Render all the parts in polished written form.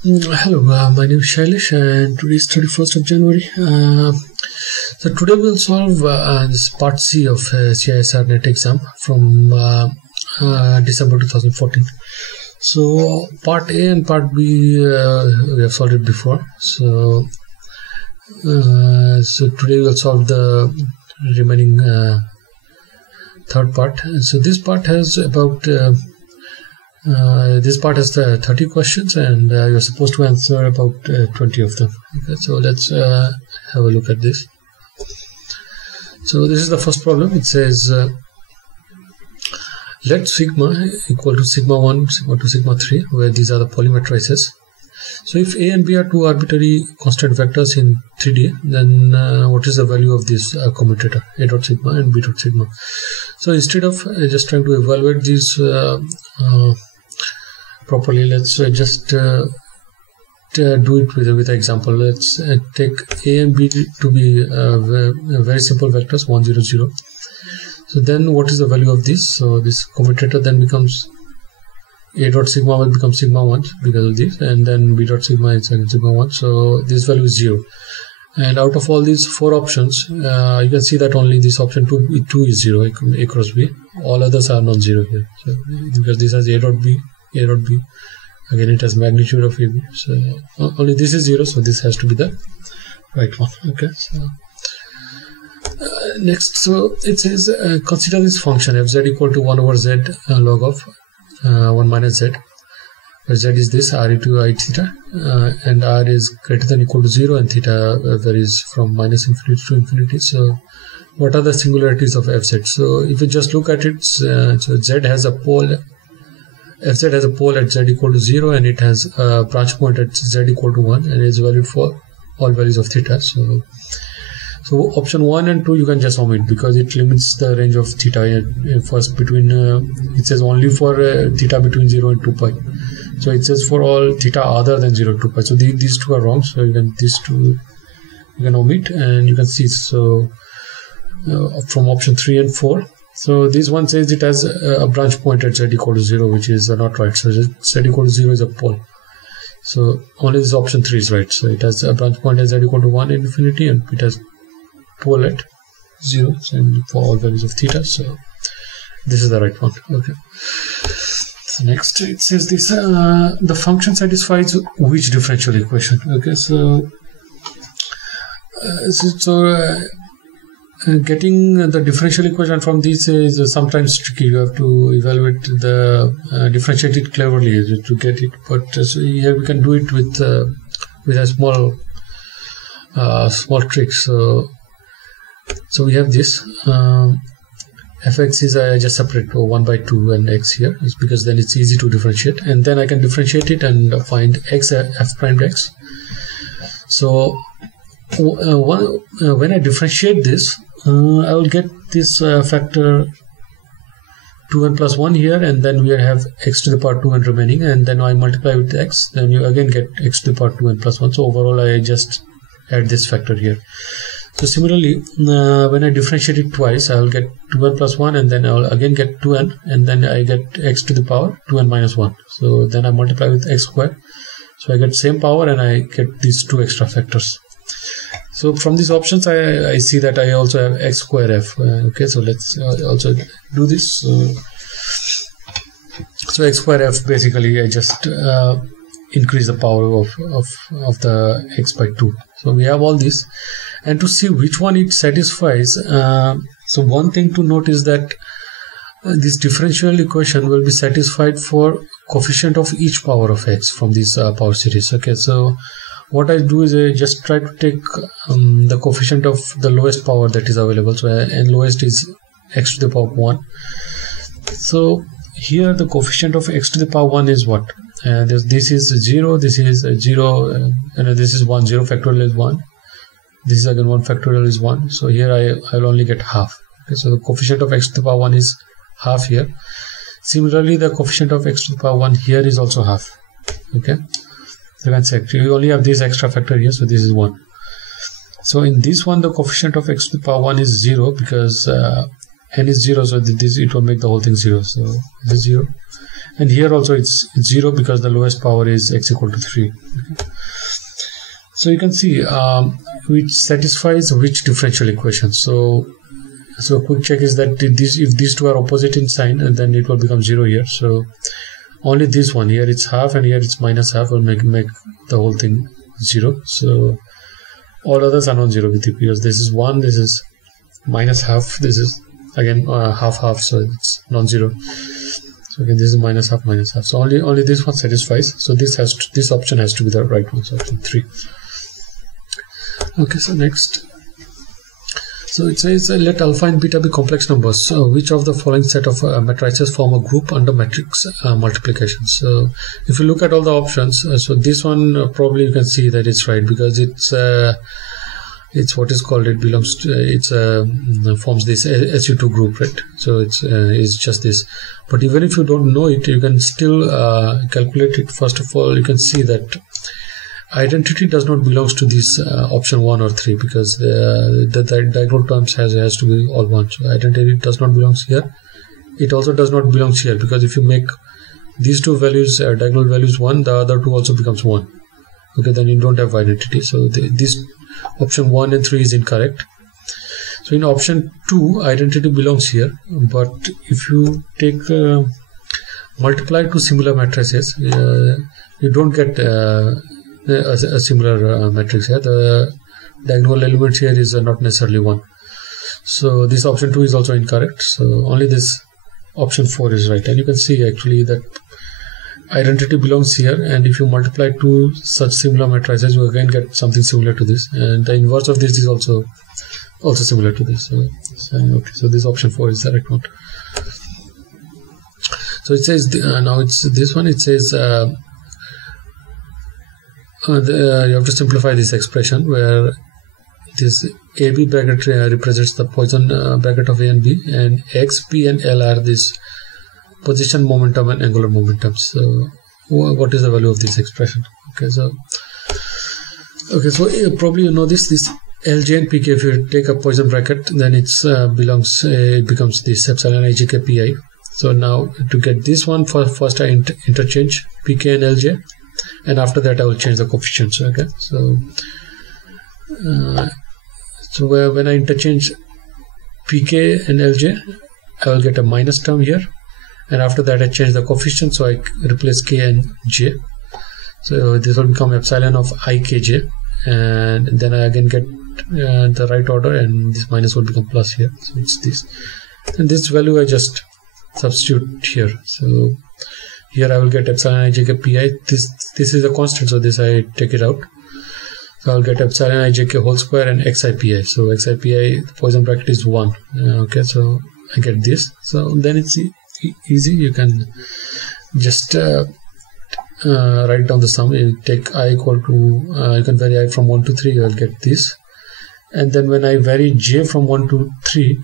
Hello, my name is Shailesh and today is 31st of January. So today we'll solve this part C of CSIR NET exam from December 2014. So part A and part B we have solved it before. So today we'll solve the remaining third part. So this part has about this part has 30 questions and you're supposed to answer about 20 of them. Okay, so let's have a look at this. So this is the first problem. It says let sigma equal to sigma 1, sigma 2, sigma 3, where these are the polymatrices. So if A and B are two arbitrary constant vectors in 3D, then what is the value of this commutator, A dot sigma and B dot sigma? So instead of just trying to evaluate these properly, let's just do it with an example. Let's take A and B to be very simple vectors, 1, 0, 0. So then what is the value of this? So this commutator then becomes A dot sigma will become sigma 1 because of this, and then B dot sigma is again sigma 1. So this value is 0. And out of all these four options, you can see that only this option 2 is 0, A cross B. All others are non-zero here. So because this has A dot B, again it has magnitude of AB. So only this is 0, so this has to be the right one. Okay. So next, so it says consider this function fz equal to 1 over z log of 1 minus z, where z is this r into I theta, and r is greater than or equal to 0 and theta varies from minus infinity to infinity. So what are the singularities of fz? So if you just look at it, so z has a pole, fz has a pole at z equal to 0, and it has a branch point at z equal to 1, and is valid for all values of theta. So option 1 and 2 you can just omit because it limits the range of theta first between it says only for theta between 0 and 2 pi. So it says for all theta other than 0 to 2 pi. So these two are wrong. So these two you can omit, and you can see so from option 3 and 4. So this one says it has a branch point at z equal to 0, which is not right. So z equal to 0 is a pole. So only this option 3 is right. So it has a branch point at z equal to 1 and infinity, and it has pole at 0 and for all values of theta. So this is the right one. Okay. So next it says this the function satisfies which differential equation? Okay. So getting the differential equation from this is sometimes tricky. You have to evaluate the differentiate it cleverly to get it, but so here we can do it with a small trick. So we have this fx is just separate 1 by 2 and x here, is because then it's easy to differentiate, and then I can differentiate it and find x f prime x. So when I differentiate this, I will get this factor 2n plus 1 here, and then we have x to the power 2n remaining, and then I multiply with x, then you again get x to the power 2n plus 1. So overall I just add this factor here. So similarly, when I differentiate it twice, I will get 2n plus 1, and then I will again get 2n, and then I get x to the power 2n minus 1. So then I multiply with x squared. So I get same power, and I get these two extra factors. So from these options, I see that I also have x square f. Okay, so let's also do this. So x square f, basically I just increase the power of the x by 2. So we have all this, and to see which one it satisfies, so one thing to note is that this differential equation will be satisfied for coefficient of each power of x from this power series. Okay, so what I do is I just try to take the coefficient of the lowest power that is available. So and lowest is x to the power 1. So here the coefficient of x to the power 1 is what? This is 0, this is 0, and this is 1. 0 factorial is 1. This is again 1 factorial is 1. So here I will only get half. Okay, so the coefficient of x to the power 1 is half here. Similarly, the coefficient of x to the power 1 here is also half. Okay, so you can check. You only have this extra factor here, so this is 1. So in this one, the coefficient of x to the power 1 is 0 because n is 0, so this it will make the whole thing 0. So this is 0. and here also it's 0 because the lowest power is x equal to 3. Okay. So you can see which satisfies which differential equation. So a quick check is that if these two are opposite in sign, and then it will become 0 here. So only this one here, it's half, and here it's minus half, will make the whole thing 0. So all others are non-zero with it, because this is 1, this is minus half, this is again half, so it's non-zero. So again, this is minus half. So only this one satisfies. So this option has to be the right one. So option 3. Okay, so next. So it says let alpha and beta be complex numbers. So which of the following set of matrices form a group under matrix multiplication? So if you look at all the options, so this one probably you can see that it's right, because it's what is called, it belongs to, forms this SU2 group, right? So it's just this. But even if you don't know it, you can still calculate it. First of all, you can see that identity does not belong to this option 1 or 3, because the diagonal terms has to be all 1. So identity does not belong here. It also does not belong here, because if you make these two values diagonal values 1, the other two also becomes 1. Okay, then you don't have identity. So this option 1 and 3 is incorrect. So in option 2, identity belongs here, but if you take multiply two similar matrices, you don't get a similar matrix here. The diagonal element here is not necessarily 1. So this option 2 is also incorrect. So only this option 4 is right. And you can see actually that identity belongs here, and if you multiply two such similar matrices, you again get something similar to this, and the inverse of this is also similar to this. Okay, so this option 4 is the right one. So it says now it's this one. It says you have to simplify this expression where this AB bracket represents the Poisson bracket of A and B, and X, P, and L are this position momentum and angular momentum. So what is the value of this expression? Okay, so probably you know this LJ and PK. If you take a Poisson bracket, then it becomes this epsilon IJK PI. So now to get this one, first I interchange PK and LJ, and after that I will change the coefficients. Okay, so when I interchange PK and LJ, I will get a minus term here, and after that I change the coefficient, so I replace K and J. So this will become epsilon of IKJ, and then I again get the right order, and this minus will become plus here. So it's this, and this value I just substitute here. So here I will get epsilon IJK PI. This is a constant, so this I take it out. So I'll get epsilon IJK whole square and XI PI. So XI PI, the Poisson bracket is 1. Okay, so I get this. So then it's easy. You can just write down the sum. You take I equal to, you can vary I from 1 to 3, you will get this. And then when I vary J from 1 to 3,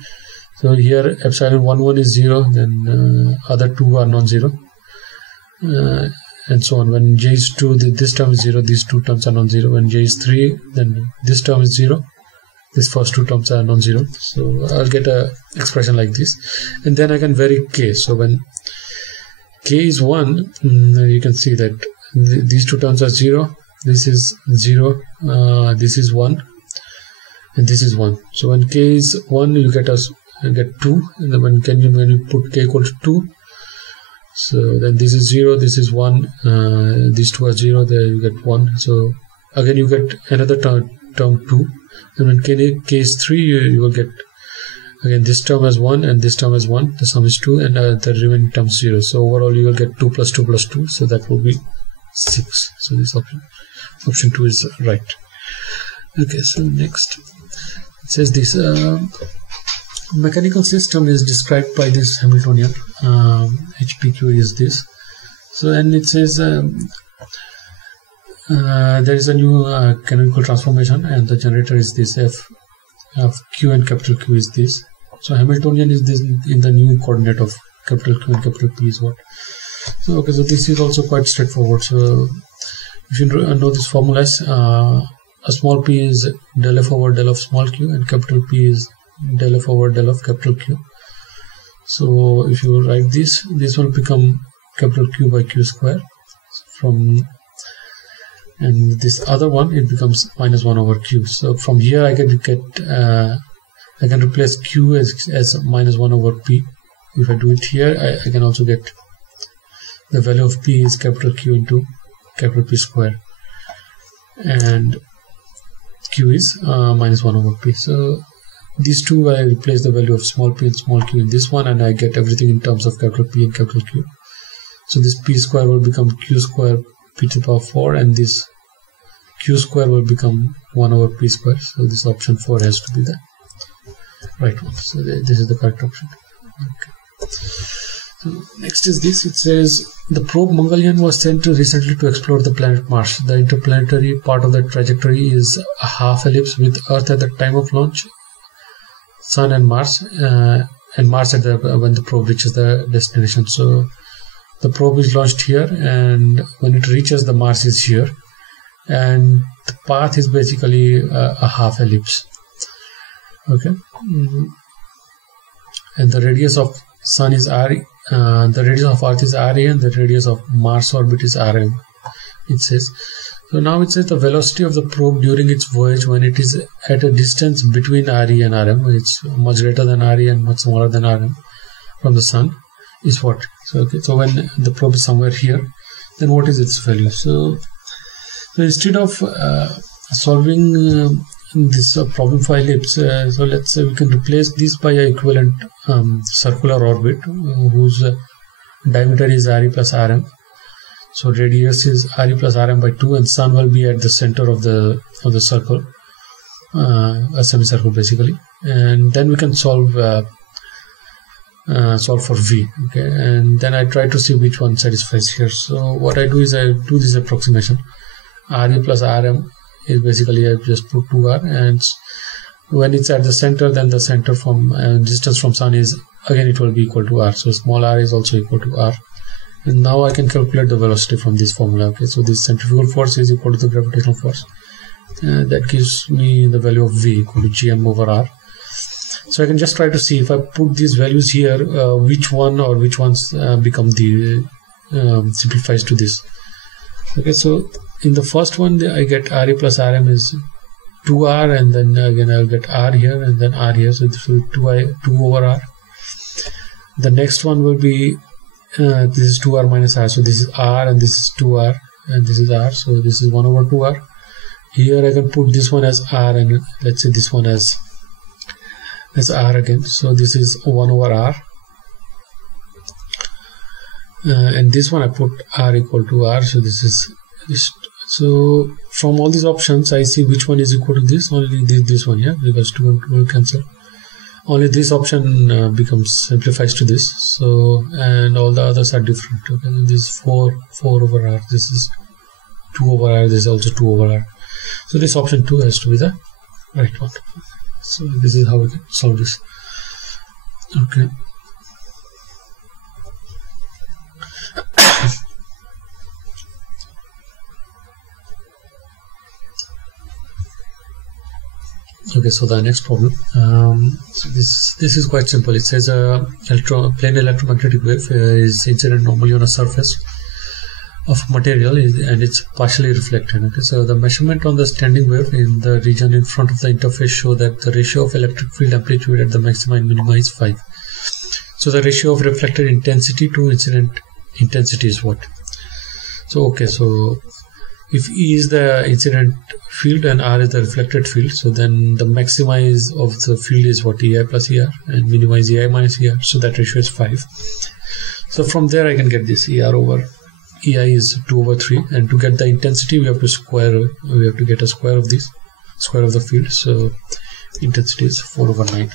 so here epsilon 1 is 0, then other two are non-zero, and so on. When J is 2, this term is 0, these two terms are non-zero. When J is 3, then this term is 0, these first two terms are non-zero. So I'll get a expression like this, and then I can vary K. So when K is 1, you can see that these two terms are 0, this is 0, this is 1, and this is 1. So when K is 1, you get 2, and then when you put K equal to 2, so then this is 0, this is 1, these two are 0, there you get 1. So again you get another term 2, and when K is 3, you will get again this term as 1 and this term as 1, the sum is 2, and the remaining term 0. So overall you will get 2 plus 2 plus 2, so that will be 6. So this option 2 is right. Okay, so next it says this mechanical system is described by this Hamiltonian. HPQ is this. So and it says there is a new canonical transformation, and the generator is this F of Q, and capital Q is this. So Hamiltonian is this in the new coordinate of capital Q and capital P is what. So okay, so this is also quite straightforward. So if you know this formulas, a small p is del F over del of small q, and capital P is del F over del of capital Q. So if you write this will become capital Q by Q square and this other one, it becomes minus 1 over Q. So from here I can get I can replace Q as minus 1 over P. If I do it here, I can also get the value of P is capital Q into capital P square, and Q is minus 1 over P. So these two, I replace the value of small p and small q in this one, and I get everything in terms of capital P and capital Q. So this P square will become Q square P to the power 4, and this Q square will become 1 over P square. So this option 4 has to be the right one. So this is the correct option. Okay. So next is this. It says the probe Mongolian was sent recently to explore the planet Mars. The interplanetary part of the trajectory is a half ellipse with Earth at the time of launch, Sun and Mars at when the probe reaches the destination. So the probe is launched here, and when it reaches the Mars is here, and the path is basically a half ellipse. Okay, and the radius of Sun is r, the radius of Earth is ra, and the radius of Mars orbit is rm. It says. So now it says the velocity of the probe during its voyage when it is at a distance between RE and RM, it's much greater than RE and much smaller than RM from the Sun, is what? So okay, so when the probe is somewhere here, then what is its value? So instead of solving this problem for ellipse, so let's say we can replace this by an equivalent circular orbit whose diameter is RE plus RM. So radius is RE plus RM by 2, and Sun will be at the center of the circle, a semicircle basically, and then we can solve for V. Okay, and then I try to see which one satisfies here. So what I do is I do this approximation. RE plus RM is basically I just put 2R, and when it's at the center, then the center from distance from Sun is again it will be equal to R. So small r is also equal to R. And now I can calculate the velocity from this formula. Okay, so this centrifugal force is equal to the gravitational force. That gives me the value of V equal to Gm over R. So I can just try to see if I put these values here, which one or which ones become the simplifies to this. Okay, so in the first one I get RE plus RM is 2R, and then again I'll get R here and then R here. So this will be 2 over R. The next one will be this is 2R minus R, so this is R, and this is 2R, and this is R, so this is 1 over 2R. Here I can put this one as R, and let's say this one as R again, so this is 1 over R, and this one I put R equal to R, so this is this. So from all these options I see which one is equal to this, only this one, yeah, because 2 and 2 will cancel. Only this option simplifies to this. So, and all the others are different. Okay, this is 4 over R. This is 2 over R. This is also 2 over R. So this option 2 has to be the right one. So this is how we can solve this. Okay. Okay, so the next problem, so this is quite simple. It says a plane electromagnetic wave is incident normally on a surface of material and it's partially reflected. Okay, so the measurement on the standing wave in the region in front of the interface show that the ratio of electric field amplitude at the maxima and minima is 5. So the ratio of reflected intensity to incident intensity is what? So okay, so if E is the incident field and R is the reflected field, so then the maxima is of the field is what? EI plus ER, and minima is EI minus ER, so that ratio is 5. So from there I can get this ER over EI is 2 over 3, and to get the intensity we have to get a square of this, square of the field, so intensity is 4 over 9.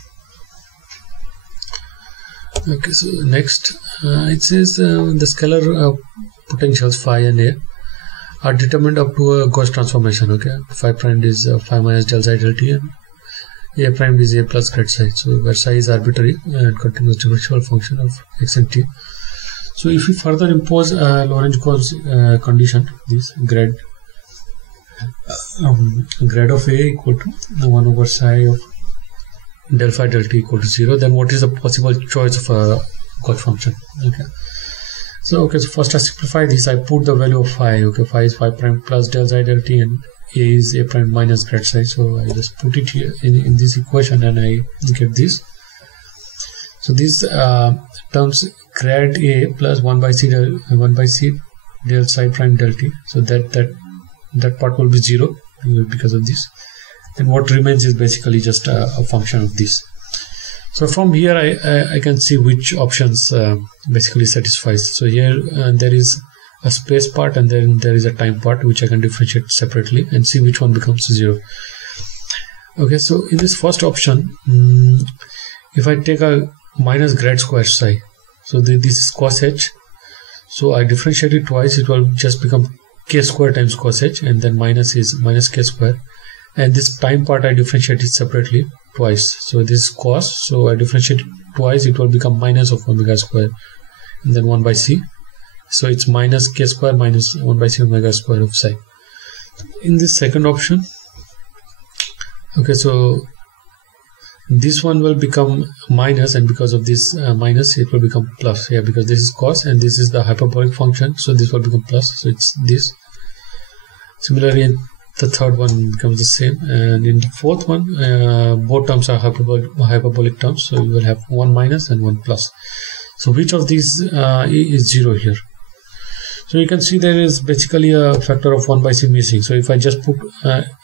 Okay, so next it says the scalar potentials phi and A are determined up to a Gauss transformation. Okay, phi prime is phi minus del psi del t, and A prime is A plus grad psi. So where psi is arbitrary and continuous differential function of x and t. So if we further impose a Lorentz condition, this grad of A equal to 1 over psi of del phi del t equal to 0, then what is the possible choice of a Gauss function? Okay, So okay, so first I simplify this. I put the value of phi. Okay, phi is phi prime plus del xi del t, and a is a prime minus grad psi. So I just put it here in this equation, and I get this. So these terms grad a plus 1 by c del psi prime del t. So that part will be 0 because of this. And what remains is basically just a function of this. So from here I can see which options basically satisfies. So here there is a space part, and then there is a time part which I can differentiate separately and see which one becomes 0. Okay, so in this first option, if I take a minus grad square psi, so this is cos h, so I differentiate it twice, it will just become k square times cos h, and then minus is minus k square, and this time part I differentiate it separately twice. So this is cos, so I differentiate it twice, it will become minus of omega square, and then 1 by c. So it's minus k square minus 1 by c omega square of psi. In this second option, okay, so this one will become minus, and because of this minus it will become plus. Yeah, because this is cos and this is the hyperbolic function, so this will become plus, so it's this. Similarly, the third one becomes the same, and in the fourth one both terms are hyperbolic terms, so you will have one minus and one plus. So which of these is 0 here? So you can see there is basically a factor of 1 by c missing. So if I just put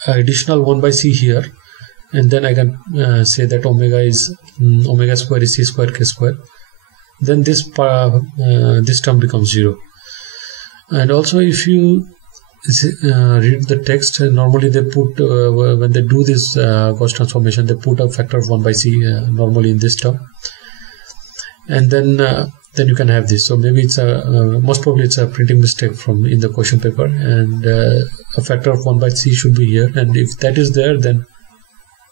additional 1 by c here, and then I can say that omega square is c square k square, then this term becomes 0. And also if you read the text, normally they put when they do this Gauss transformation, they put a factor of 1 by c normally in this term, and then you can have this. So maybe it's most probably it's a printing mistake from in the question paper, and a factor of 1 by c should be here, and if that is there, then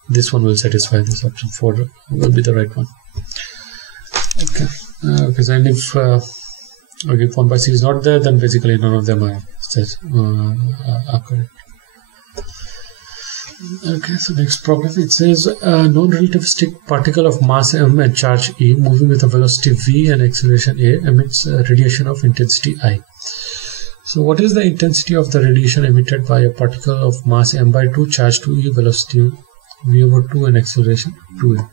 this one will satisfy. This option 4 will be the right one. Okay, okay. So and if okay, if 1 by c is not there, then basically none of them are correct. Okay, so next problem, it says a non-relativistic particle of mass m and charge e moving with a velocity v and acceleration a emits radiation of intensity I. So what is the intensity of the radiation emitted by a particle of mass m by 2, charge 2e, velocity v over 2 and acceleration 2a?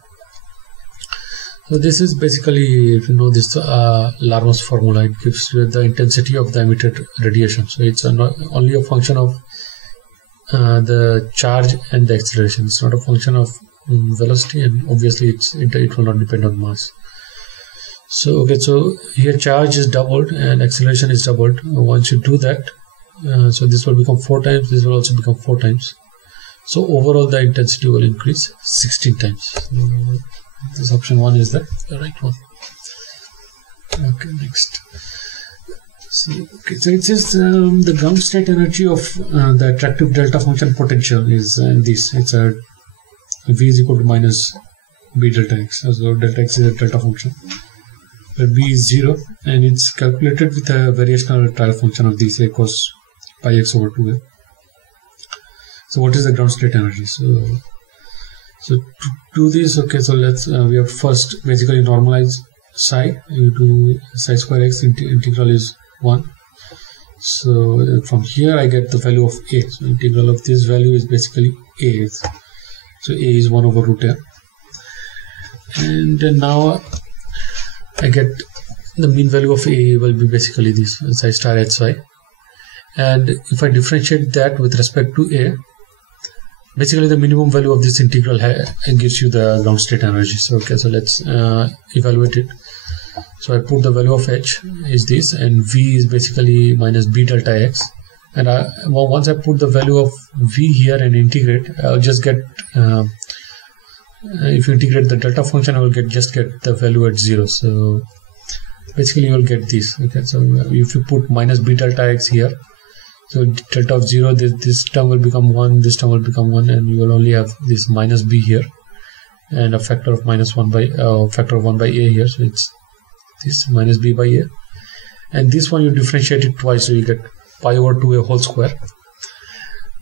So this is basically, if you know this Larmos formula, it gives you the intensity of the emitted radiation. So it's only a function of the charge and the acceleration. It's not a function of velocity, and obviously it will not depend on mass. So okay, so here charge is doubled and acceleration is doubled. Once you do that, so this will become 4 times, this will also become 4 times. So overall the intensity will increase 16 times. This option 1 is the right one. Okay, next. Okay, so it says the ground state energy of the attractive delta function potential is this. It's a v is equal to minus b delta x. So delta x is a delta function, where b is 0, and it's calculated with a variational trial function of this a cos pi x over 2a. So what is the ground state energy? So to do this, okay, so let's we have first basically normalize psi into psi square x. Integral is 1. So from here I get the value of a. So integral of this value is basically a. So a is 1 over root a. And then now I get the mean value of a will be basically this psi star h psi. And if I differentiate that with respect to a, basically the minimum value of this integral gives you the ground state energy. So okay, so let's evaluate it. So I put the value of h is this, and v is basically minus b delta x, and once I put the value of v here and integrate, I'll just get if you integrate the delta function, I will just get the value at 0. So basically you will get this. Okay, so if you put minus b delta x here, so delta of 0, this term will become 1, this term will become 1, and you will only have this minus b here, and a factor of minus 1 by factor of 1 by a here. So it's this minus b by a, and this one you differentiate it twice, so you get pi over 2a whole square,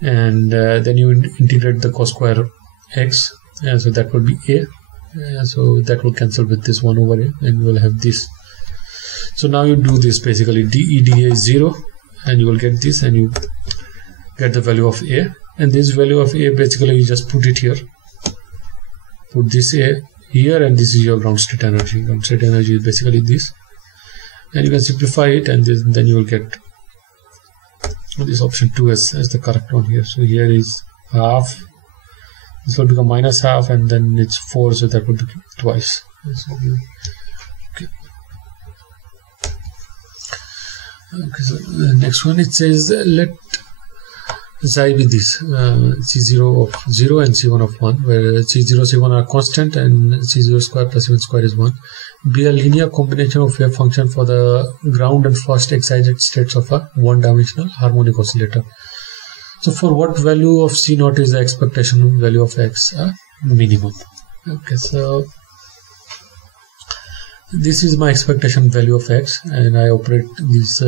and then you integrate the cos square x, and so that will be a, so that will cancel with this 1 over a, and you will have this. So now you do this, basically DEDA is 0, and you will get this, and you get the value of A. And this value of A, basically you just put it here, put this A here, and this is your ground state energy. Ground state energy is basically this, and you can simplify it, and then you will get this option 2 as the correct one here. So here is half, this will become minus half, and then it's 4, so that would be twice. Okay. Okay, so the next one, it says let Xi be this C0 of 0 and C1 of 1, where C0, C1 are constant and C0 square plus C1 square is 1. Be a linear combination of wave function for the ground and first excited states of a one-dimensional harmonic oscillator. So for what value of C0 is the expectation value of X minimum? Okay, so this is my expectation value of X, and I operate this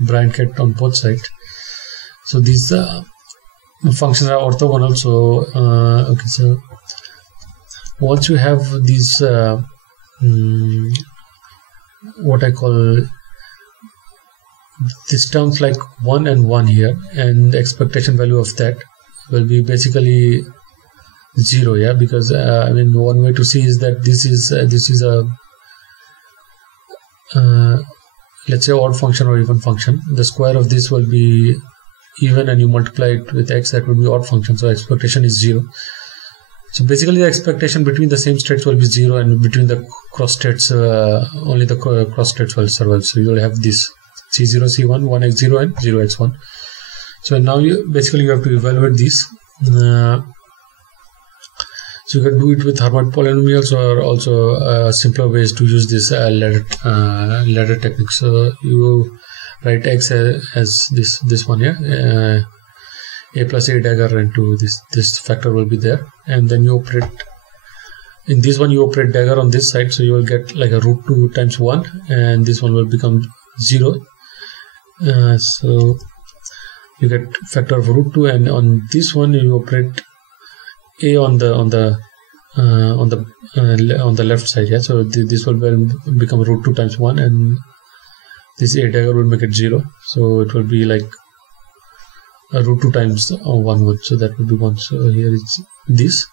bracket on both sides. So these functions are orthogonal. So okay, so once you have these what I call these terms like 1 and 1 here, and the expectation value of that will be basically 0, yeah, because I mean, one way to see is that this is a let's say odd function or even function. The square of this will be even, and you multiply it with X, that will be odd function, so expectation is 0. So basically the expectation between the same states will be 0, and between the cross states only the cross states will survive. So you will have this C0, C1, 1x0 and 0x1. So now you have to evaluate this. So you can do it with harmonic polynomials, or also simpler ways to use this ladder technique. So you write X as this one here, A plus A dagger into this factor will be there, and then you operate in this one, you operate dagger on this side, so you will get like a root 2 times 1, and this one will become 0. So you get factor of root 2, and on this one you operate A on the left side, yeah. So this will become root 2 times 1, and this A dagger will make it 0. So it will be like a root 2 times 1, so that will be 1. So here it's this,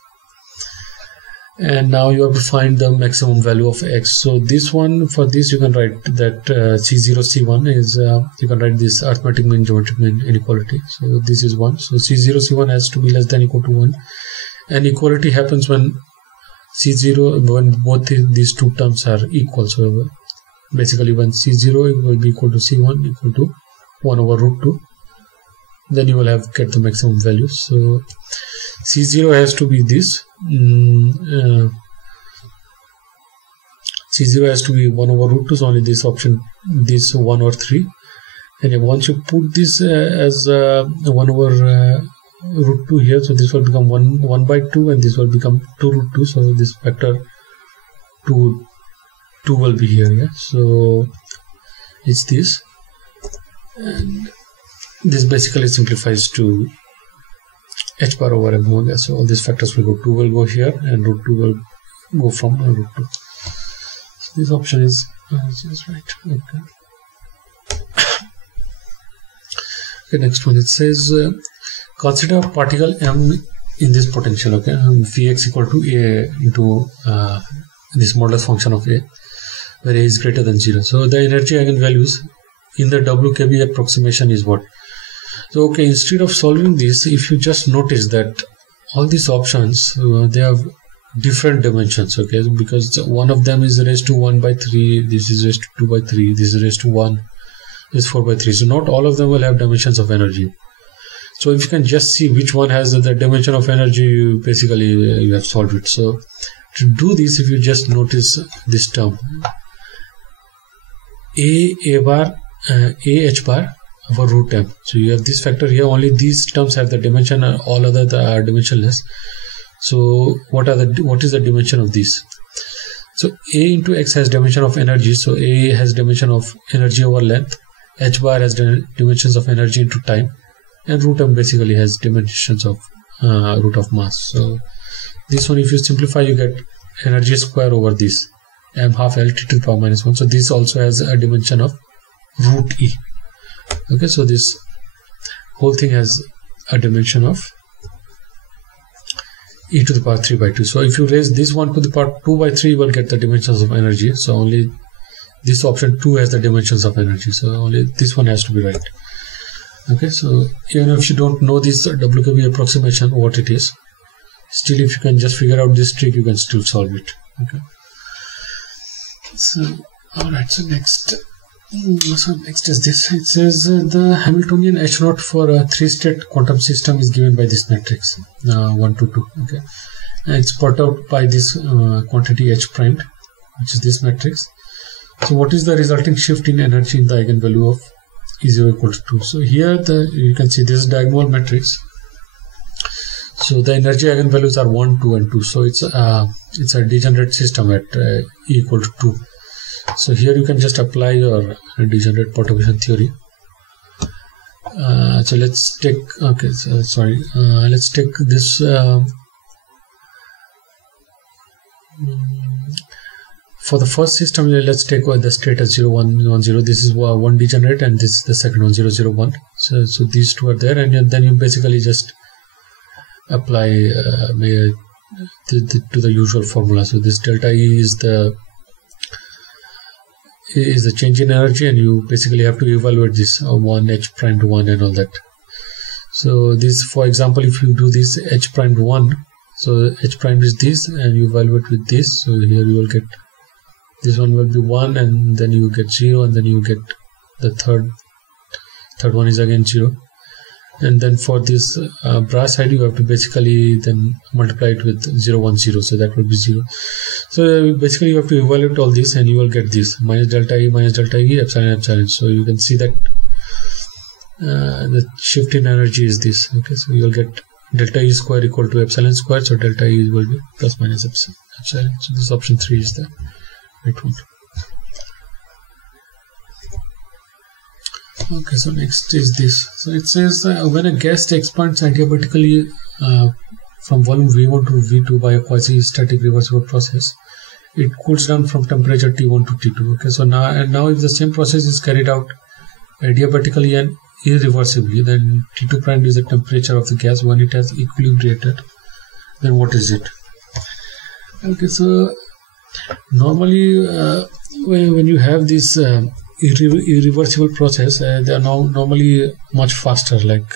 and now you have to find the maximum value of X. So this one, for this you can write that C0 C1 is you can write this arithmetic mean geometric mean inequality. So this is 1, so C0 C1 has to be less than or equal to 1, and equality happens when C0, when both these two terms are equal. So basically when C0 will be equal to C1 equal to 1 over root 2, then you will get the maximum value. So C0 has to be this, C0 has to be 1 over root 2, so only this option, this 1 or 3, and once you put this as 1 over root 2 here, so this will become 1 by 2, and this will become 2 root 2, so this factor 2 will be here, yeah. So it's this, and this basically simplifies to h bar over m omega. So all these factors will go, 2 will go here, and root 2 will go from root 2. So this option is right. Okay. Okay, next one, it says consider particle m in this potential, okay, Vx equal to a into this modulus function of a, where a is greater than 0. So the energy eigenvalues in the WKB approximation is what? So okay, instead of solving this, if you just notice that all these options they have different dimensions, okay, because one of them is raised to 1 by 3, this is raised to 2 by 3, this is raised to 1, this is 4 by 3. So not all of them will have dimensions of energy. So if you can just see which one has the dimension of energy, basically you have solved it. So to do this, if you just notice this term a bar h bar over root m, so you have this factor here, only these terms have the dimension and all other are dimensionless. So what is the dimension of this? So a into x has dimension of energy, so a has dimension of energy over length, h bar has dimensions of energy into time, and root m basically has dimensions of root of mass. So this one, if you simplify, you get energy square over this, m half L t to the power minus 1. So this also has a dimension of root e. Okay, so this whole thing has a dimension of e to the power 3 by 2. So if you raise this one to the power 2 by 3, you will get the dimensions of energy. So only this option 2 has the dimensions of energy. So only this one has to be right. Okay, so even if you don't know this WKB approximation, what it is, still if you can just figure out this trick, you can still solve it. Okay. So alright, so next is this. It says the Hamiltonian H0 for a 3-state quantum system is given by this matrix 1 to 2. Okay, and it's perturbed by this quantity H prime, which is this matrix. So what is the resulting shift in energy in the eigenvalue of E0 equal to 2? So here you can see this diagonal matrix. So the energy eigenvalues are 1, 2 and 2. So it's a degenerate system at E equal to 2. So here you can just apply your degenerate perturbation theory. So let's take let's take this for the first system. Let's take the state as 0, 1, 1, 0. This is one degenerate, and this is the second one, 0, 0, 1. So these two are there, and then you basically just apply to the usual formula. So this delta E is the change in energy, and you basically have to evaluate this 1 H prime to 1 and all that. So this, for example, if you do this H prime to 1, so H prime is this, and you evaluate with this. So here you will get, this one will be 1, and then you get 0, and then you get the third one is again 0. And then for this brass side, you have to basically then multiply it with 0, 1, 0. So that will be 0. So basically you have to evaluate all this, and you will get this minus delta E, epsilon, epsilon. So you can see that the shift in energy is this. Okay, so you will get delta E square equal to epsilon square. So delta E will be plus minus epsilon. So this option 3 is the right one. Okay, so next is this. So it says when a gas expands adiabatically from volume V1 to V2 by a quasi-static reversible process, it cools down from temperature T1 to T2. Okay, so now if the same process is carried out adiabatically and irreversibly, then T2 prime is the temperature of the gas when it has equilibrated. Then what is it? Okay, so normally when you have this irreversible process, they are now normally much faster. Like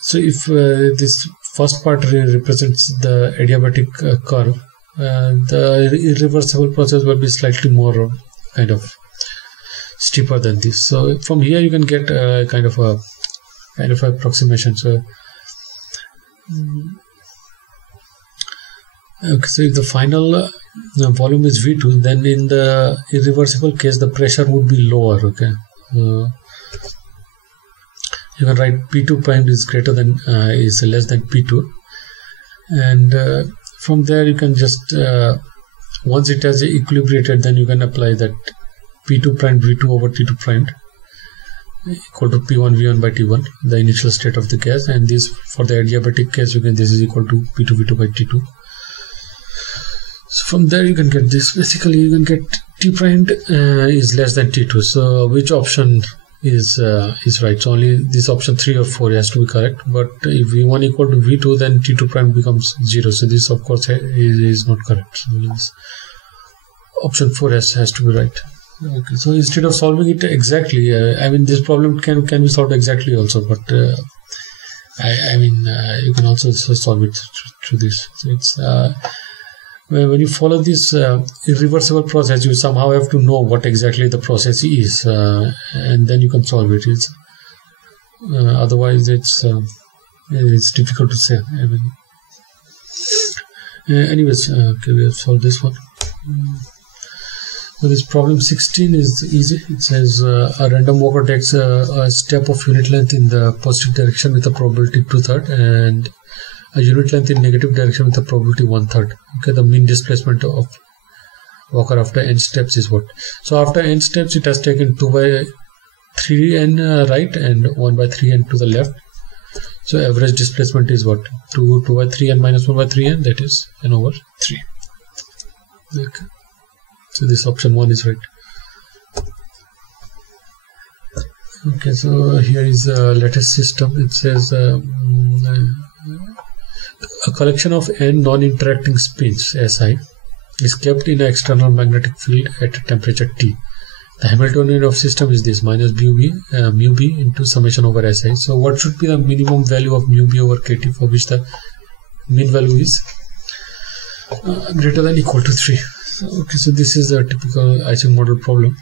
so, if this first part represents the adiabatic curve, the irreversible process will be slightly more kind of steeper than this. So from here you can get kind of approximation. So okay, so if the final volume is V2, then in the irreversible case the pressure would be lower. Okay, you can write P2 prime is greater than is less than P2, and from there you can just once it has equilibrated, then you can apply that P2 prime V2 over T2 prime equal to P1 V1 by T1, the initial state of the gas, and this for the adiabatic case this is equal to P2 V2 by T2. So from there you can get this. Basically you can get T prime is less than T2. So which option is right? So only this option 3 or 4 has to be correct. But if V1 equal to V2, then T2 prime becomes 0. So this of course is not correct. So this option 4 has to be right. Okay. So instead of solving it exactly, I mean this problem can be solved exactly also. But I mean you can also solve it through this. So it's when you follow this irreversible process, you somehow have to know what exactly the process is, and then you can solve it. Otherwise, it's difficult to say. I mean, anyways, okay, we have solved this one. So this problem 16 is easy. It says a random walker takes a step of unit length in the positive direction with a probability 2/3 and a unit length in negative direction with a probability 1/3. Okay, the mean displacement of walker after n steps is what? So after n steps, it has taken 2/3n right and 1/3n to the left. So average displacement is what? 2 by 3 n minus 1 by 3 n, that is n over 3. Okay. So this option 1 is right. Okay, so here is a latest system. It says a collection of n non-interacting spins SI is kept in an external magnetic field at temperature T. The Hamiltonian of system is this, minus mu b into summation over SI. So what should be the minimum value of mu b over kT for which the mean value is greater than or equal to 3. Okay, so this is a typical Ising model problem.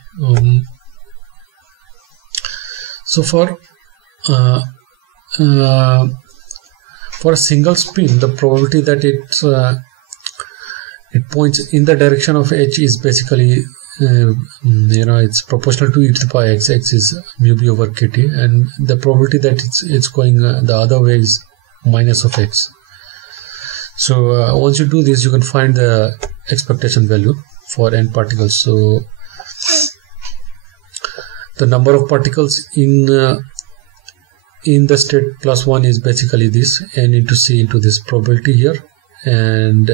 So for a single spin, the probability that it points in the direction of h is basically it's proportional to e to the power x. X is mu b over kt, and the probability that it's going the other way is minus of x. So once you do this, you can find the expectation value for n particles. So the number of particles in the state plus 1 is basically this, n into c into this probability here, and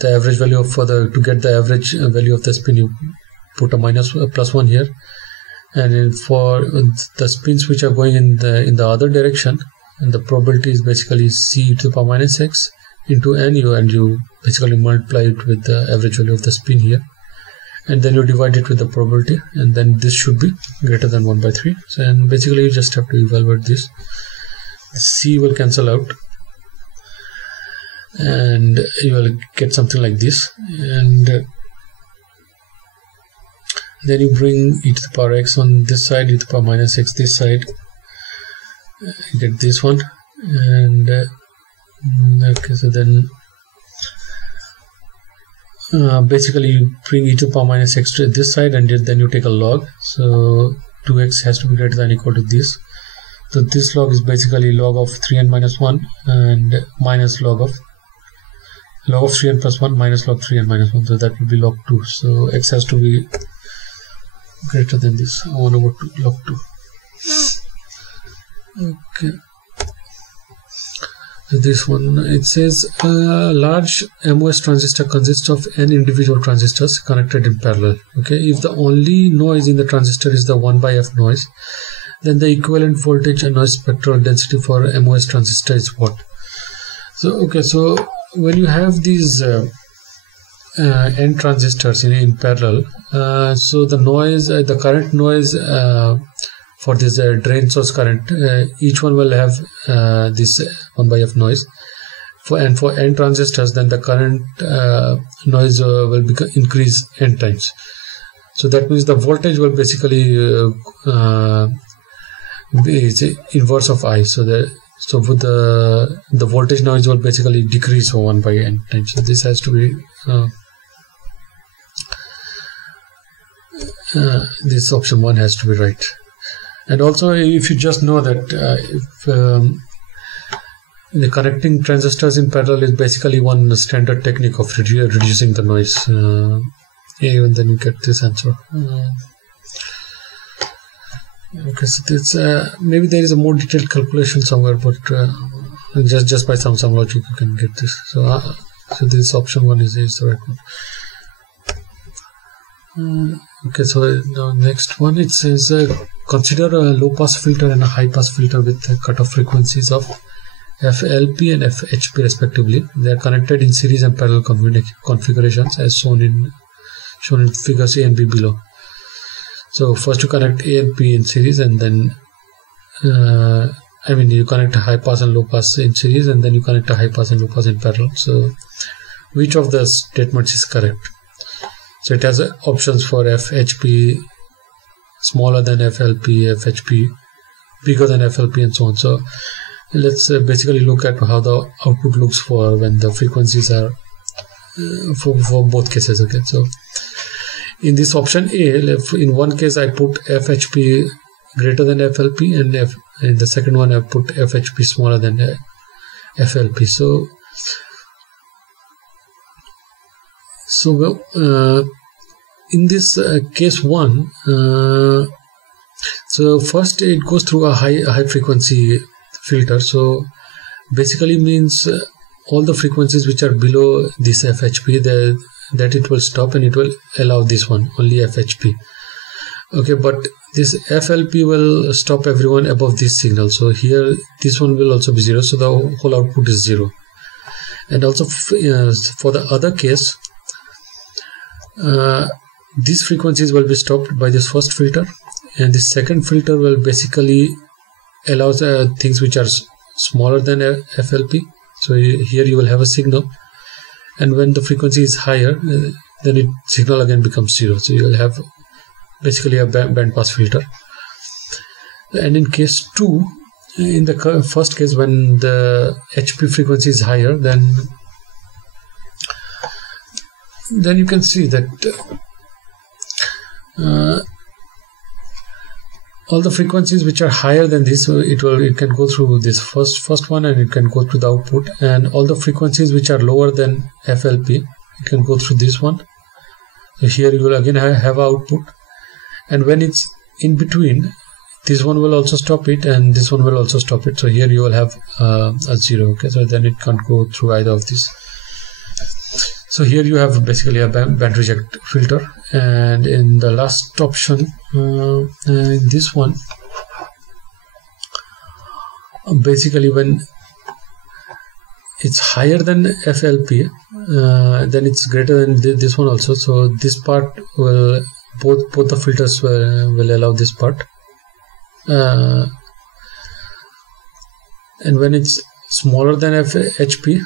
the average value of to get the average value of the spin, you put a plus 1 here, and for the spins which are going in the other direction, and the probability is basically c to the power minus x into n, and you basically multiply it with the average value of the spin here, and then you divide it with the probability, and then this should be greater than 1 by 3. So, and basically you just have to evaluate this. C will cancel out, and you will get something like this, and then you bring e to the power x on this side, e to the power minus x this side, you get this one, and okay, so then basically you bring e to the power minus x to this side, and then you take a log. So 2x has to be greater than or equal to this. So this log is basically log of 3n minus 1 and minus log of 3n plus 1 minus log 3n minus 1. So that will be log 2. So x has to be greater than this, 1 over 2 log 2. Okay. So this one, it says a large MOS transistor consists of n individual transistors connected in parallel. Okay, if the only noise in the transistor is the 1 by f noise, then the equivalent voltage and noise spectral density for MOS transistor is what? So okay, so when you have these n transistors in parallel, so the noise, the current noise for this drain source current, each one will have this 1 by f noise. For n transistors, then the current noise will increase n times. So that means the voltage will basically be inverse of I. So with the voltage noise will basically decrease for 1 by n times. So this has to be this option 1 has to be right. And also, if you just know that if the connecting transistors in parallel is basically one standard technique of reducing the noise, even then you get this answer. Okay, so it's maybe there is a more detailed calculation somewhere, but just by some logic you can get this. So so this option 1 is the right one. Okay, so now next one, it says consider a low pass filter and a high pass filter with cutoff frequencies of FLP and FHP respectively. They are connected in series and parallel configurations as shown in figures A and B below. So first you connect A and P in series, and then you connect a high pass and low pass in series, and then you connect a high pass and low pass in parallel. So which of the statements is correct? So it has options for FHP smaller than FLP, FHP bigger than FLP, and so on. So let's basically look at how the output looks for when the frequencies are for both cases. Okay, so in this option A, in one case I put FHP greater than FLP, and in the second one I put FHP smaller than FLP. So in this case 1, so first it goes through a high frequency filter. So basically means all the frequencies which are below this FHP, that it will stop, and it will allow this one only FHP. Okay, but this FLP will stop everyone above this signal. So here this one will also be 0, so the whole output is 0. And also for the other case, these frequencies will be stopped by this first filter, and the second filter will basically allow things which are smaller than FLP. So here you will have a signal, and when the frequency is higher, then it signal again becomes 0. So you will have basically a band pass filter. And in case 2, in the first case, when the HP frequency is higher, then you can see that all the frequencies which are higher than this, it can go through this first one, and it can go through the output. And all the frequencies which are lower than FLP, it can go through this one. So here you will again have output, and when it's in between, this one will also stop it, and this one will also stop it. So here you will have a 0. Okay, so then it can't go through either of these. So here you have basically a band reject filter. And in the last option, in this one, basically when it's higher than FLP, then it's greater than this one also. So this part will, both the filters will allow this part. And when it's smaller than HP,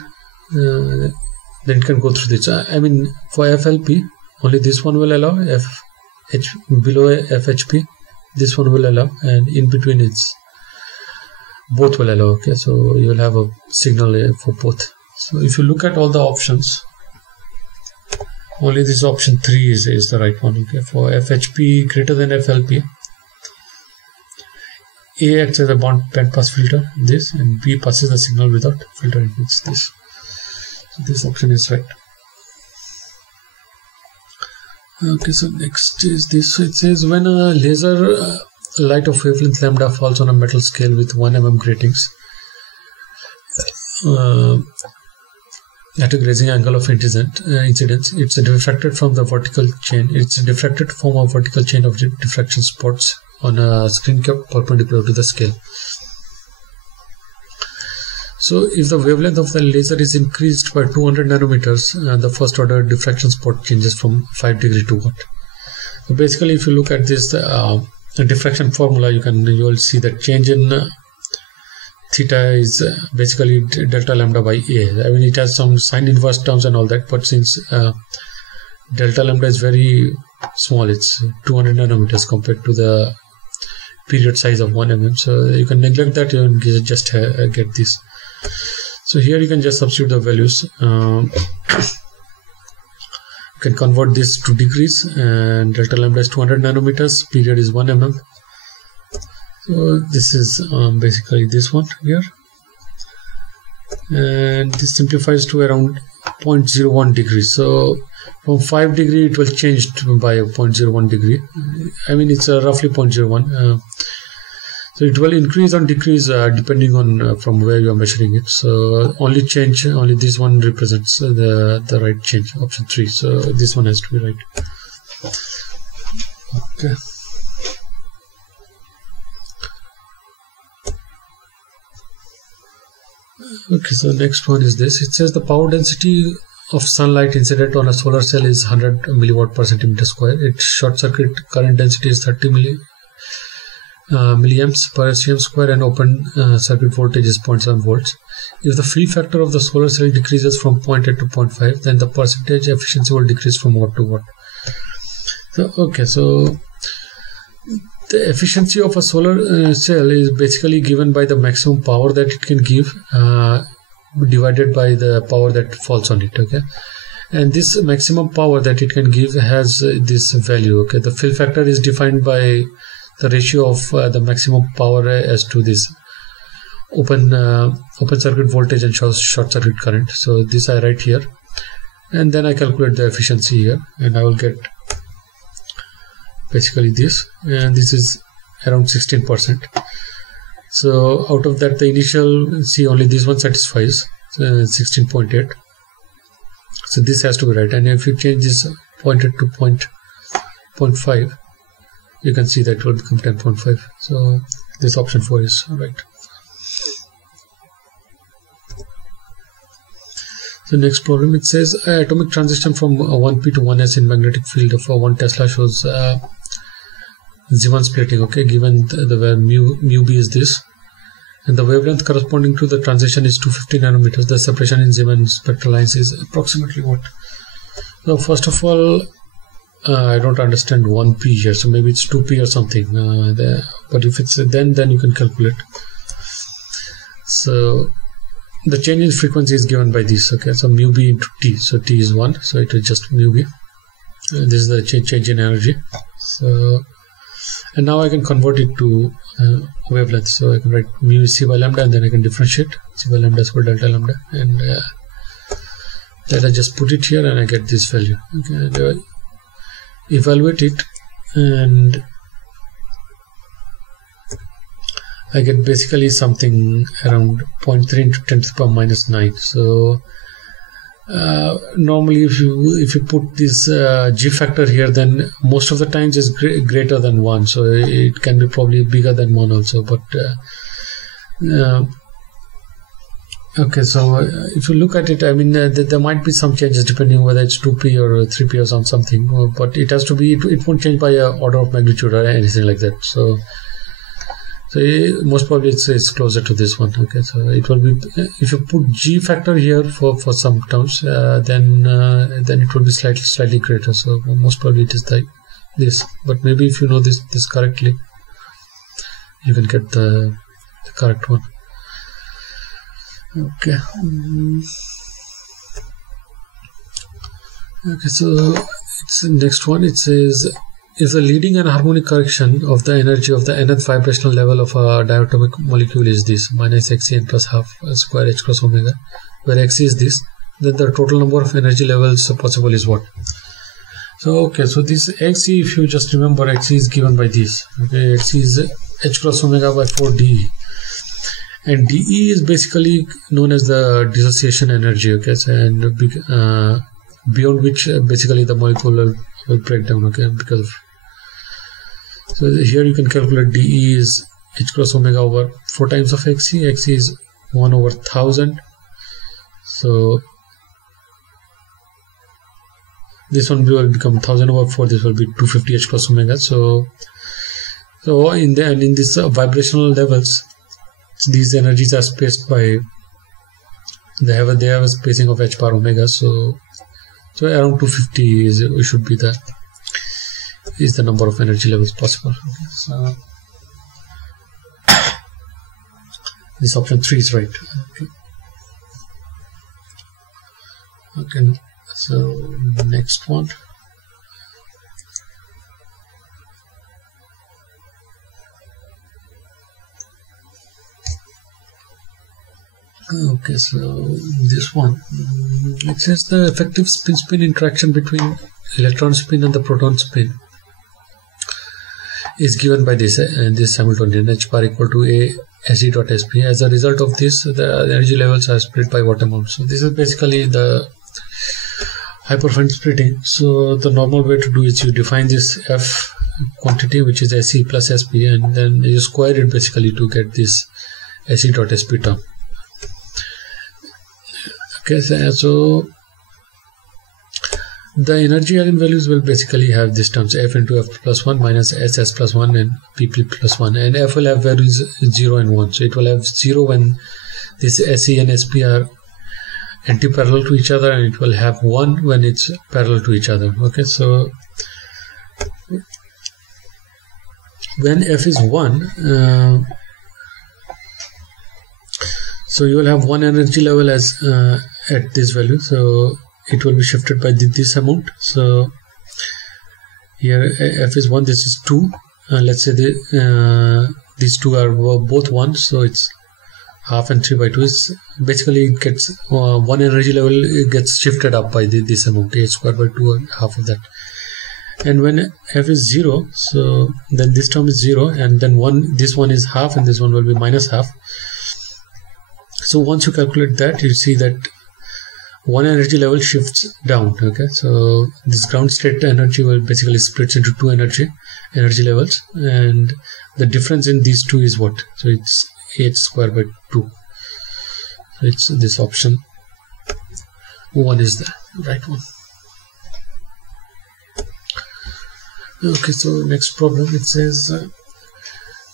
then it can go through this. I mean, for FLP, only this one will allow. Below FHP, this one will allow, and in between it's both will allow. Okay, so you will have a signal for both. So if you look at all the options, only this option 3 is the right one. Okay, for FHP greater than FLP, A acts as a band pass filter, this, and B passes the signal without filtering. It's this. So this option is right. Okay, so next is this. So it says when a laser light of wavelength lambda falls on a metal scale with 1 mm gratings at a grazing angle of incidence, it's diffracted from the vertical chain. It's diffracted from a vertical chain of diffraction spots on a screen cap perpendicular to the scale. So if the wavelength of the laser is increased by 200 nanometers, the first order diffraction spot changes from 5 degree to what? So basically, if you look at this diffraction formula, you will see that change in theta is basically delta lambda by A. I mean, it has some sine inverse terms and all that, but since delta lambda is very small, it's 200 nanometers compared to the period size of 1 mm. So you can neglect that, you can just get this. So here you can just substitute the values. You can convert this to degrees, and delta lambda is 200 nanometers, period is 1 mm. So this is basically this one here, and this simplifies to around 0.01 degrees. So from 5 degree it will change by 0.01 degree. I mean, it's roughly 0.01. So it will increase or decrease depending on from where you are measuring it. So only this one represents the right change, option 3. So this one has to be right. Okay. Okay, so next one is this. It says the power density of sunlight incident on a solar cell is 100 milliwatt per centimeter square. Its short circuit current density is 30 milliamps per SCM square, and open circuit voltage is 0.7 volts. If the fill factor of the solar cell decreases from 0.8 to 0.5, then the percentage efficiency will decrease from watt to watt. So okay, so the efficiency of a solar cell is basically given by the maximum power that it can give divided by the power that falls on it. Okay, and this maximum power that it can give has this value. Okay, the fill factor is defined by the ratio of the maximum power as to this open circuit voltage and short circuit current. So this I write here, and then I calculate the efficiency here, and I will get basically this, and this is around 16%. So out of that, the initial, see, only this one satisfies 16.8. So this has to be right. And if you change this pointer to 0.5, you can see that it will become 10.5. So this option 4 is right. So next problem, it says atomic transition from 1p to 1s in magnetic field of 1 Tesla shows Zeeman splitting. Okay, given where mu b is this, and the wavelength corresponding to the transition is 250 nanometers. The separation in Zeeman spectral lines is approximately what? So first of all, I don't understand 1p here, so maybe it's 2p or something. But if it's then you can calculate. So the change in frequency is given by this. Okay, so mu b into t. So t is 1, so it is just mu b. This is the change in energy. So, and now I can convert it to wavelength. So I can write mu is c by lambda, and then I can differentiate c by lambda square delta lambda, and then I just put it here and I get this value. Okay, and evaluate it, and I get basically something around 0.3 into 10 to the power minus 9. So normally if you put this g factor here, then most of the times is greater than 1, so it can be probably bigger than 1 also. But okay, so if you look at it, I mean there might be some changes depending whether it's 2p or 3p or something, but it has to be, it won't change by a order of magnitude or anything like that. So most probably it's closer to this one. Okay, so it will be, if you put g factor here for some terms, then it will be slightly greater. So most probably it is this. But maybe if you know this correctly, you can get the correct one. Okay. Okay, so it's the next one. It says, if the leading and harmonic correction of the energy of the nth vibrational level of a diatomic molecule is this, minus xen plus half square h cross omega, where x is this, then the total number of energy levels possible is what? So okay, so this xe, if you just remember, xe is given by this. Okay, xe is h cross omega by 4 de, and de is basically known as the dissociation energy. Okay, so, and beyond which basically the molecule will break down. Okay, because of, so here you can calculate de is h cross omega over 4 times of xe. Xe is 1 over 1000. So this one will become 1000 over 4. This will be 250 h cross omega. So in this vibrational levels, these energies are spaced by, they have a spacing of h bar omega. So around 250 should be the number of energy levels possible. Okay, so this option 3 is right. Okay, so next one. Okay, so this one, it says the effective spin-spin interaction between electron spin and the proton spin is given by this Hamiltonian, h bar equal to a se dot sp. As a result of this, the energy levels are split by what amount? So this is basically the hyperfine splitting. So the normal way to do is you define this f quantity, which is se plus sp, and then you square it basically to get this se dot sp term. Okay, so the energy eigenvalues will basically have these terms, f into f plus 1 minus ss plus 1 and pp plus 1, and f will have values 0 and 1. So it will have 0 when this se and sp are anti-parallel to each other, and it will have 1 when it's parallel to each other. Okay, so when f is 1, so you will have one energy level as at this value, so it will be shifted by this amount. So here f is 1, this is 2, let's say these two are both 1, so it's half and 3 by 2 is basically it gets one energy level, it gets shifted up by this amount, h square by 2 and half of that. and when f is 0, so then this term is 0, and then this one is half, and this one will be minus half. So once you calculate that, you see that one energy level shifts down. Okay, so this ground state energy will basically splits into two energy levels, and the difference in these two is what? So it's h square by 2. So it's this option 1 is the right one. Okay, so next problem, it says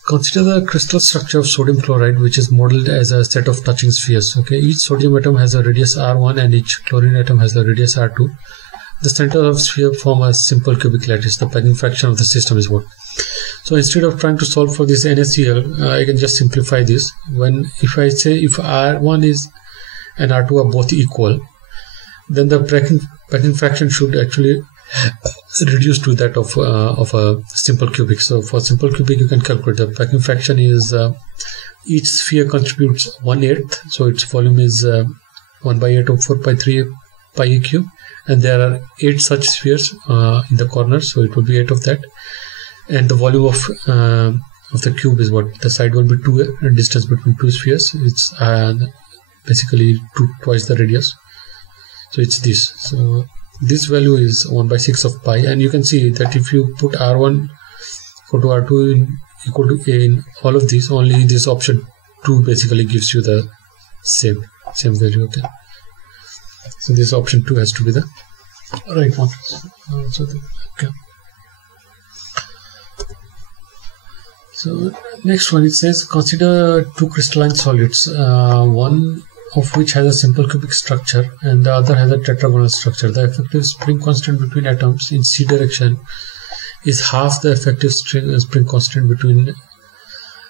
consider the crystal structure of sodium chloride, which is modeled as a set of touching spheres. Okay, each sodium atom has a radius r1 and each chlorine atom has a radius r2. The center of sphere form a simple cubic lattice. The packing fraction of the system is what? So instead of trying to solve for this NaCl, I can just simplify this. If I say if r1 is and r2 are both equal, then the packing fraction should actually reduce to that of a simple cubic. So for simple cubic, you can calculate the packing fraction is each sphere contributes 1/8, so its volume is 1/8 of 4 pi 3 pi a cube, and there are 8 such spheres in the corners, so it will be 8 of that, and the volume of the cube is what? The side will be 2, and distance between two spheres, it's basically twice the radius, so it's this. So this value is 1/6 of pi, and you can see that if you put r1 equal to r2 equal to a in all of these, only this option 2 basically gives you the same value. Okay, so this option 2 has to be the right one. Okay. So next one, it says consider two crystalline solids, one of which has a simple cubic structure and the other has a tetragonal structure. The effective spring constant between atoms in C direction is half the effective spring constant between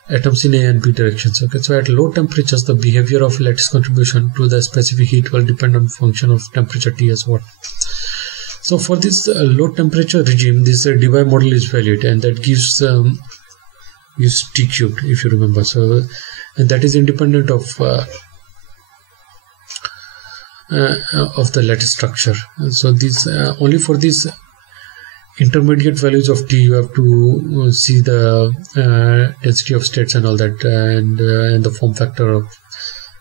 atoms in A and B directions. Okay, so at low temperatures, the behavior of lattice contribution to the specific heat will depend on function of temperature T as what? So for this low temperature regime, this Debye model is valid, and that gives T cubed, if you remember. So, and that is independent of the lattice structure. So these only for these intermediate values of T, you have to see the density of states and all that, and the form factor of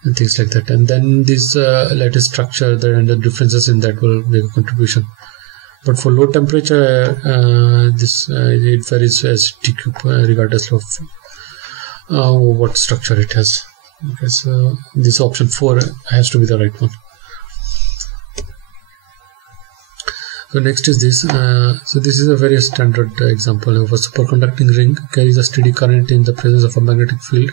and things like that, and then this lattice structure and the differences in that will make a contribution. But for low temperature, it varies as T cube regardless of what structure it has. Okay, so this option 4 has to be the right one. So next is this. So this is a very standard example of a superconducting ring carries a steady current in the presence of a magnetic field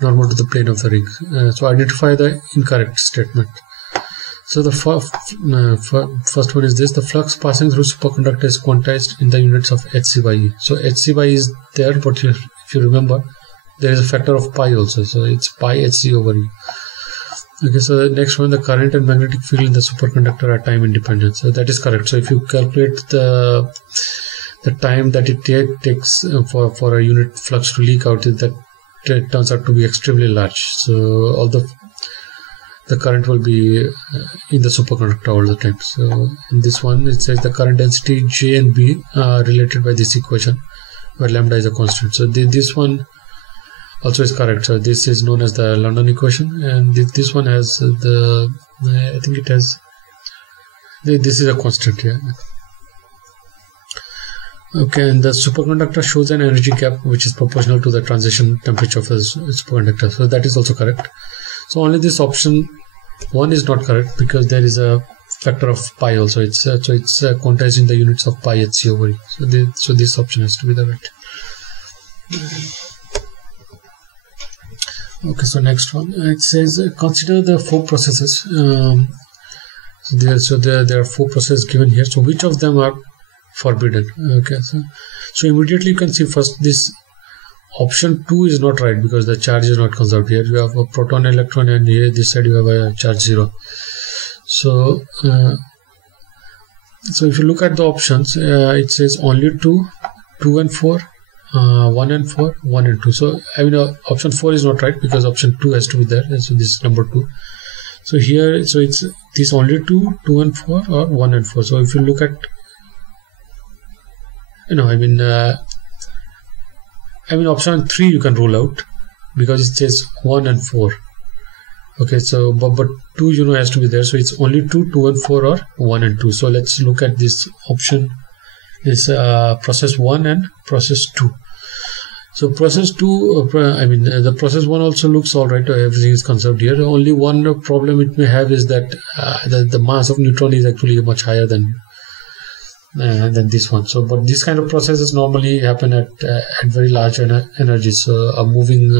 normal to the plane of the ring. So identify the incorrect statement. So the first one is this: the flux passing through superconductor is quantized in the units of hc by E. So hc by E is there, but if you remember, there is a factor of pi also. So it's pi hc over E. Okay, so the next one, the current and magnetic field in the superconductor are time independent. So that is correct. So if you calculate the time that it takes for a unit flux to leak out, that it turns out to be extremely large. So all the current will be in the superconductor all the time. So in this one, it says the current density J and B are related by this equation, where lambda is a constant. So this one also is correct. So this is known as the London equation, and this one has I think it has, this is a constant here. Okay, and the superconductor shows an energy gap which is proportional to the transition temperature of the superconductor. So that is also correct. So only this option 1 is not correct because there is a factor of pi also. It's quantized in the units of pi hc over E. So this option has to be the right. Okay, so next one, it says consider the 4 processes. There are 4 processes given here. So which of them are forbidden? Okay, so immediately you can see first this option 2 is not right because the charge is not conserved. Here you have a proton, electron, and here this side you have a charge 0. So if you look at the options, it says only 2 and 4, 1 and 4, 1 and 2. So I mean option 4 is not right because option 2 has to be there, and so this is number 2. So here, so it's this only 2 and 4, or 1 and 4. So if you look at option 3 you can rule out because it says 1 and 4. Okay, so but 2 has to be there, so it's only 2 and 4 or 1 and 2. So let's look at this option, is process 1 and process 2. So process 2, the process 1 also looks alright. Everything is conserved here. Only one problem it may have is that the mass of neutron is actually much higher than this one. So, but this kind of processes normally happen at very large energies. So a moving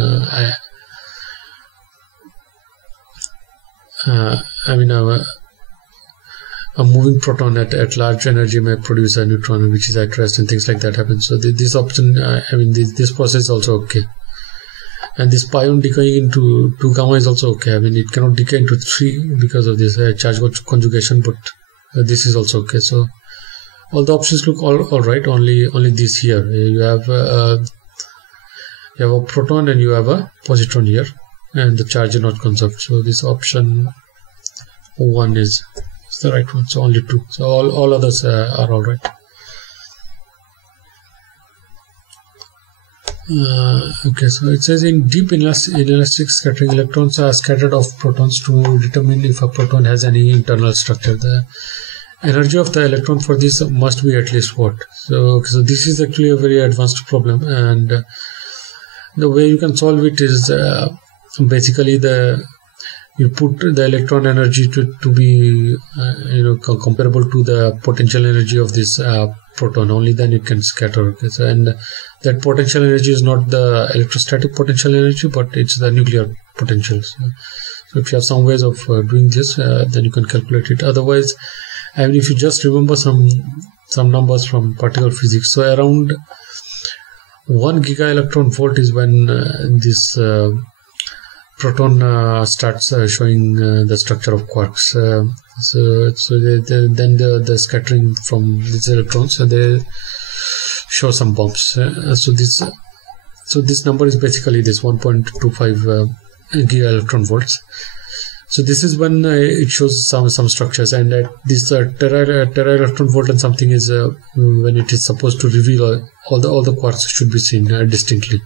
a moving proton at large energy may produce a neutron which is at rest, and things like that happen. So this option, this process is also okay. And this pion decaying into 2 gamma is also okay. It cannot decay into 3 because of this charge conjugation, but this is also okay. So all the options look all right. Only this here. You have a proton and you have a positron here, and the charge is not conserved. So this option 1 is the right one. So only 2. So all others are all right. Okay, so it says in deep inelastic scattering, electrons are scattered off protons to determine if a proton has any internal structure. The energy of the electron for this must be at least what? So this is actually a very advanced problem, and the way you can solve it is basically you put the electron energy to be comparable to the potential energy of this proton. Only then it can scatter. Okay, so, and that potential energy is not the electrostatic potential energy, but it's the nuclear potential. So if you have some ways of doing this, then you can calculate it. Otherwise, if you just remember some numbers from particle physics, so around 1 giga electron volt is when this proton starts showing the structure of quarks. Then the scattering from these electrons, they show some bumps. So this number is basically this 1.25 giga electron volts. So this is when it shows some structures, and at this tera electron volt and something is when it is supposed to reveal all the quarks should be seen distinctly.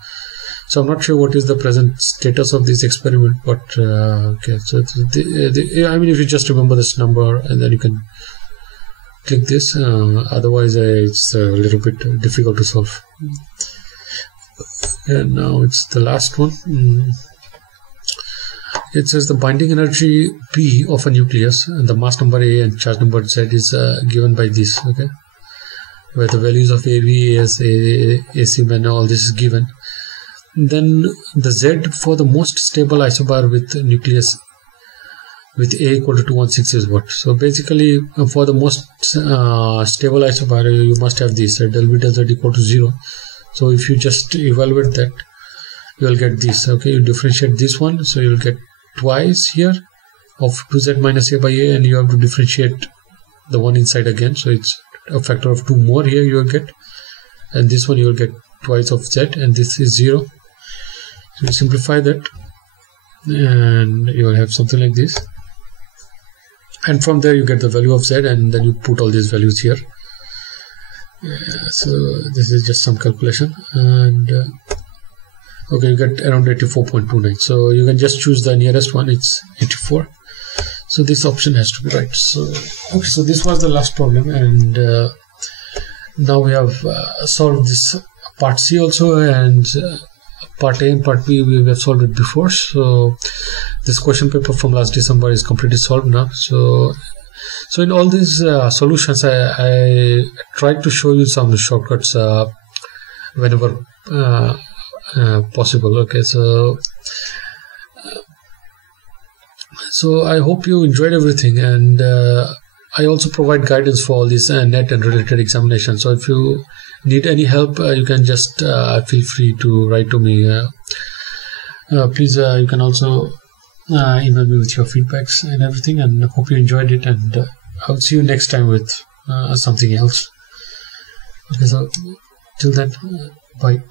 So I'm not sure what is the present status of this experiment, but okay. So if you just remember this number, and then you can click this. Otherwise, it's a little bit difficult to solve. And now it's the last one. It says the binding energy P of a nucleus, and the mass number A and charge number Z is given by this. Okay, where the values of AV, AS, AC, and all this is given. Then the Z for the most stable isobar with nucleus with A equal to 216 is what? So basically, for the most stable isobar, you must have this del B del Z equal to 0. So if you just evaluate that, you will get this. Okay, you differentiate this one, so you will get twice here of 2Z minus A by A, and you have to differentiate the one inside again. So it's a factor of 2 more here you will get, and this one you will get twice of Z, and this is 0. So you simplify that, and you will have something like this, and from there you get the value of Z, and then you put all these values here. So this is just some calculation, and okay, you get around 84.29. So you can just choose the nearest one. It's 84. So this option has to be right. So okay, so this was the last problem, and now we have solved this part C also, and part A and part B we have solved it before. So this question paper from last December is completely solved now. So in all these solutions, I tried to show you some shortcuts whenever possible. Okay, so I hope you enjoyed everything, and I also provide guidance for all these net and related examinations. So if you need any help, you can just feel free to write to me. Please, you can also email me with your feedbacks and everything, and hope you enjoyed it, and I'll see you next time with something else. Okay, so till then, bye.